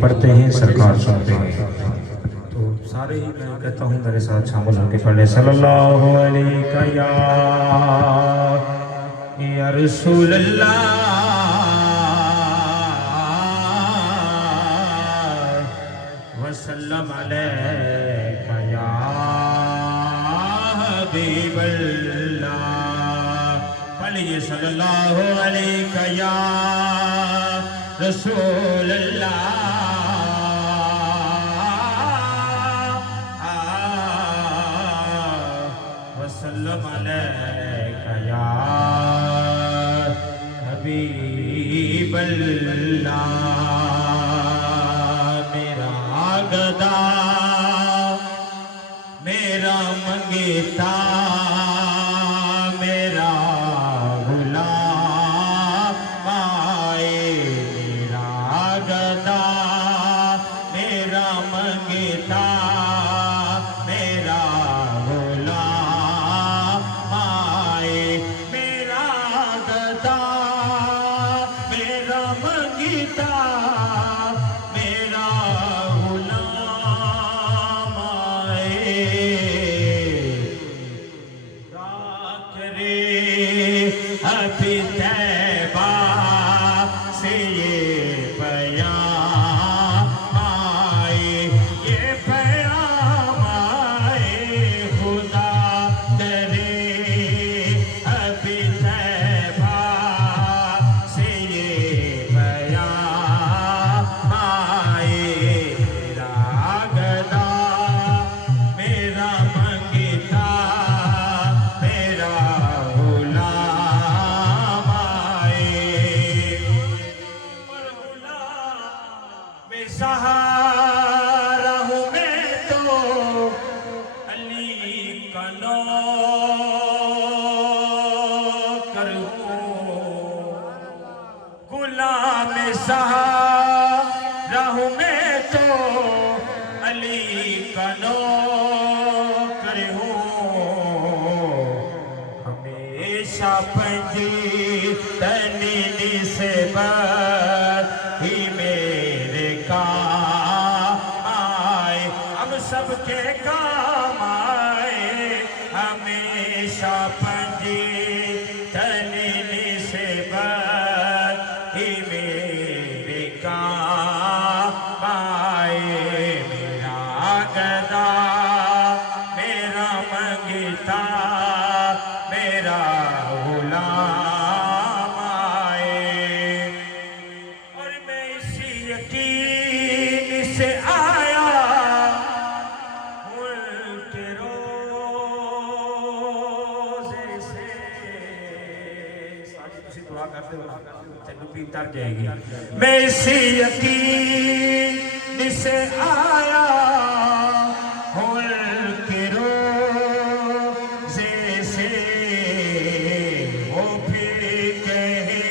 पढ़ते हैं सरकार सुनते हैं। तो सारे ही मैं कहता हूँ मेरे साथ शामिल होकर पढ़े सल्लल्लाहु अलैहि या रसूल अल्लाह वसल्लम अलैका या हबीब अल्लाह। पढ़िए सल्लल्लाहु अलैहि या रसूल अल्लाह वसल्लम अलैका या हबीब अल्लाह। मेरा गदा मेरा मंगेता मेरा गुलाम आए। मेरा गदा मेरा मंगेता मेरा गुलाम आए। मेरा गदा मेरा मंगेता मेरा गुलाम आए। अभी तैबा से ये पैगाम आए। ये पैगाम आए खुदा करे अभी तैबा से ये पैगाम आए। मेरा गदा मेरा मंगता मेरा सहारा हूँ मैं तो अली का नौकर हूँ। गुलाम सहारा हूँ मैं तो अली का नौकर हूँ। हमेशा पंजी तनी से ही मेरे काम आए। हम सबके काम आए हमेशा पंजी तनी से ही मेरे काम आए। मेरा गदा मेरा मंगता मेरा गुलाम आए। और मैं इसी यकीन से आया उनके रोज़े से। सारी तुसी दुआ करते हो तेनू भी उतर जाएगी। मैं इसी यकीन से आया उनके रोज़े से। वो फिर कहे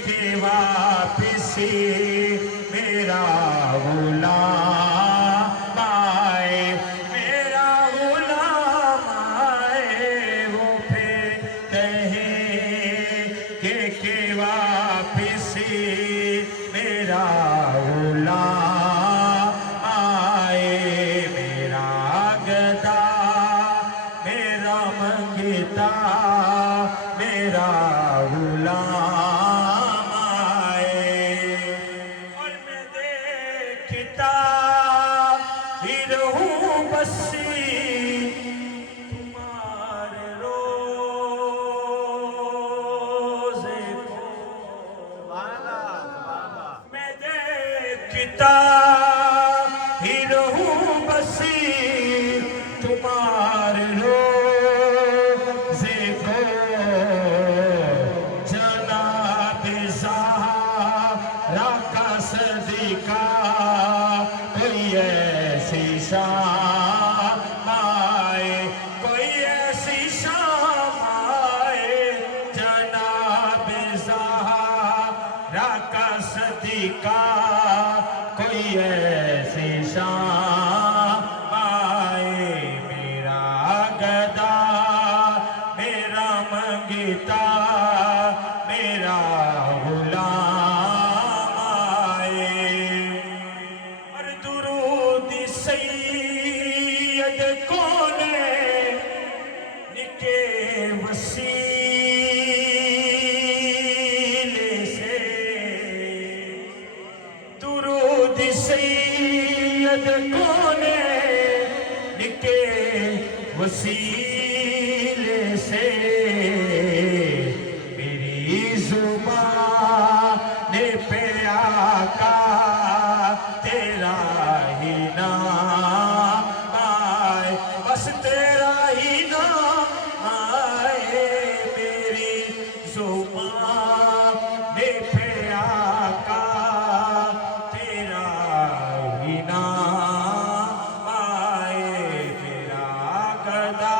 कि वापसी मेरा गुलाम आए। मेरा गुलाम आए। वो फिर कहे कि वापसी मेरा गुलाम आए। मेरा गदा मेरा मंगता मेरा गुलाम आए। और मैं देखता ही रहूं बसी तुम्हारे रोज़े को। मैं देखता ही रहूं बसी तुम्हारे रोज़े को। सदका कोई ऐसी शाम आए। कोई ऐसी शाम आए जनाब ज़हरा का सदका कोई ऐसी शाम आए। मेरा गदा मेरा मंगता मेरा गुलाम आए। सैयद कोने निके वसीले से मेरी जुबान पे आका तेरा ही नाम आए, बस तेरा ही नाम आए मेरी जुबान पे आका तेरा ही नाम आए, मेरा गदा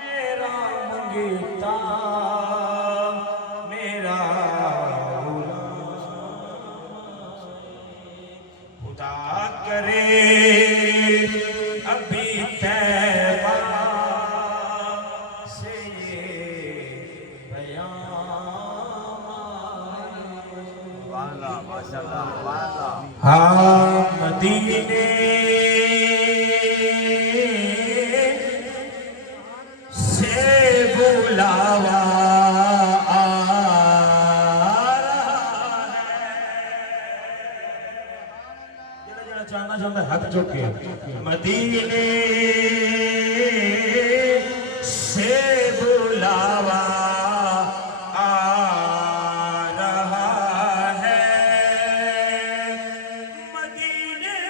मेरा मंगता मेरा खुदा करे अभी तैबा से ये वाला माशाल्लाह वाला हाँ मदीने से बुलावा आ रहा है। जरा चाहना चाहता है हाथ चौक के मदीने से बुलावा आ रहा है, मदीने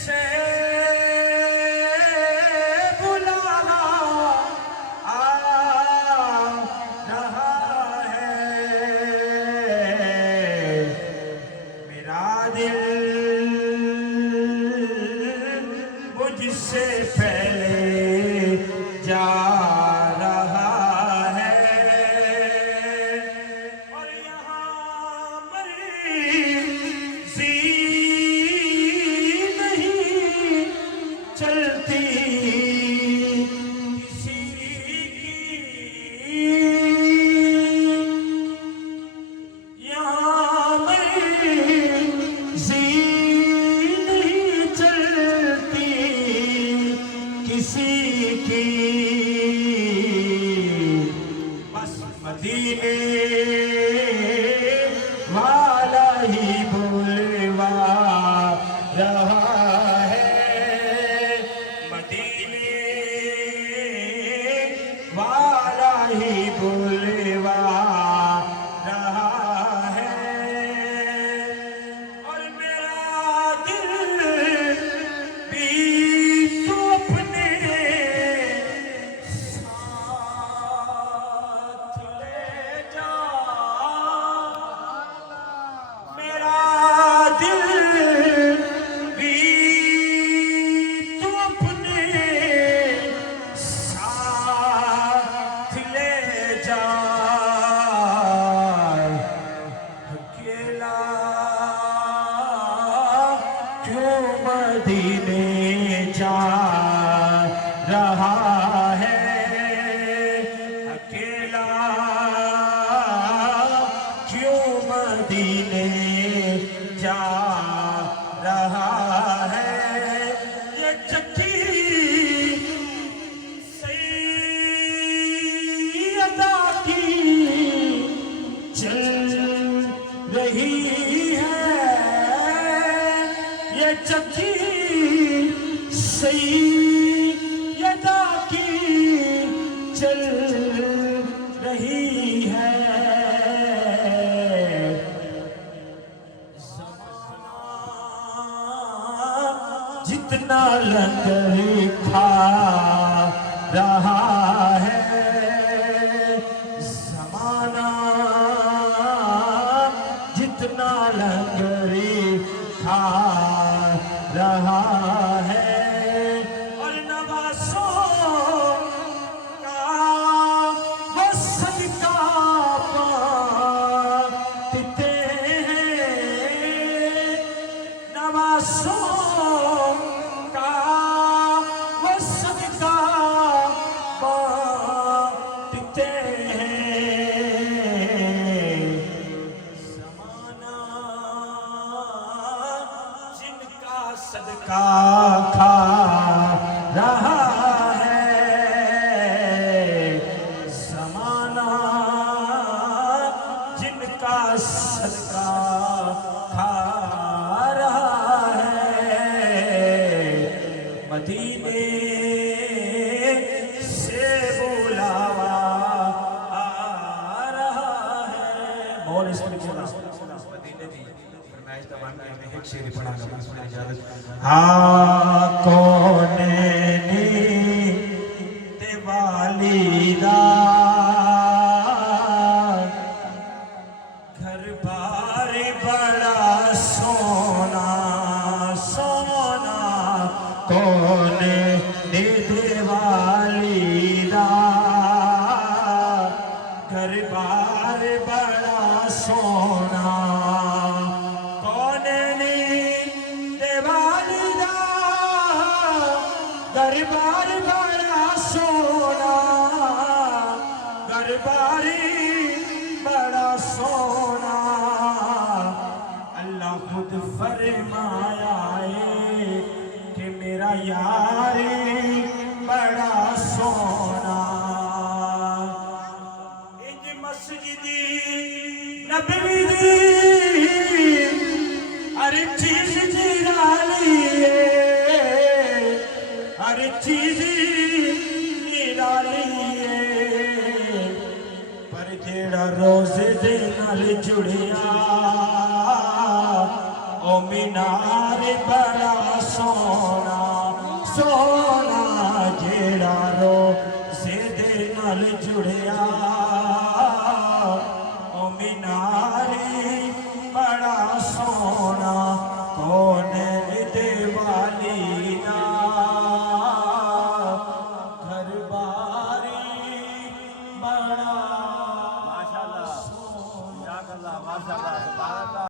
से बुलावा आ रहा है, मेरा दिल मुझसे पहले जा रहा है और यहाँ मर्ज़ी नहीं चलती किसी की, यहाँ मर्ज़ी नहीं चलती किसी की, बस मदीने वाला ही बुलवा रहा है, मदीने वाला ही बुलवा रहा है और मेरा दिल भी तो अपने साथ ले जा, मेरा दिल भी तो अपने साथ ले जा, अकेला क्यों मदीने जा रहा है, अकेला क्यों मदीने जा रहा है, ये चिट्ठी सैयदा की चल रही है, ये चिट्ठी सैयदा की चल रही है, जितना लंगर खा रहा है ज़माना, जितना लंगर खा रहा है और नवासों का वो सदका पाते हैं, नवासों का वो सदका पाते हैं, ज़माना जिनका सदका खा रहा है, ज़माना जिनका सदका मैं तो मान गया मैं एक शेर पढ़ा दूंगा इसमें इजाजत हाँ कौनैनी ते वालिदा घर बार बड़ा सोना सोना कौनैनी ते वालिदा घर बार बड़ा सोना दरबार बड़ा सोना दरबारी बड़ा सोना अल्लाह खुद फरमाया है कि मेरा यारी बड़ा सोना इंज मस्जिदी नबी दी हर चीज निराली हर चीज निराली पर जेड़ा रोज़े दे नाल जुड़िया ओ मीनार